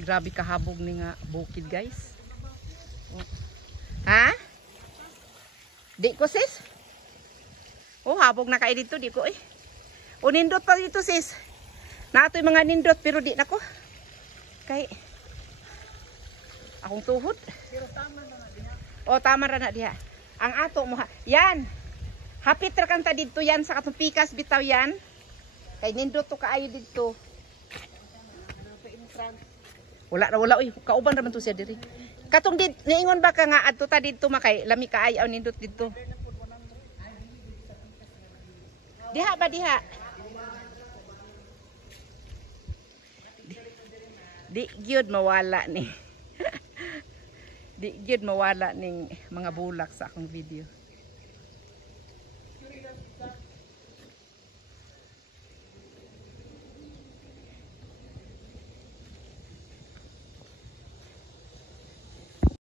Grabe kahabog ni nga bukid guys. Ha? Di ko sis? Oh, habog na kayo dito, di ko eh. O nindot pa dito sis. Natoy mga nindot pero di na ko. Kay akong tuhod. Pero tama na diha. O tama ra na diha. Ang ato mo ha. Yan. Hapit ra kanta dito yan sa katong pikas bitaw yan. Kay nindot to kaayo dito. Wala uy, kauban ra man to siya diri. Katong dit niingon ba ka nga adto ta didto makay lami kaayaw nindot didto. Diha ba diha? Di gyud mawala ni. Di gyud mawala ning mga bulak sa akong video.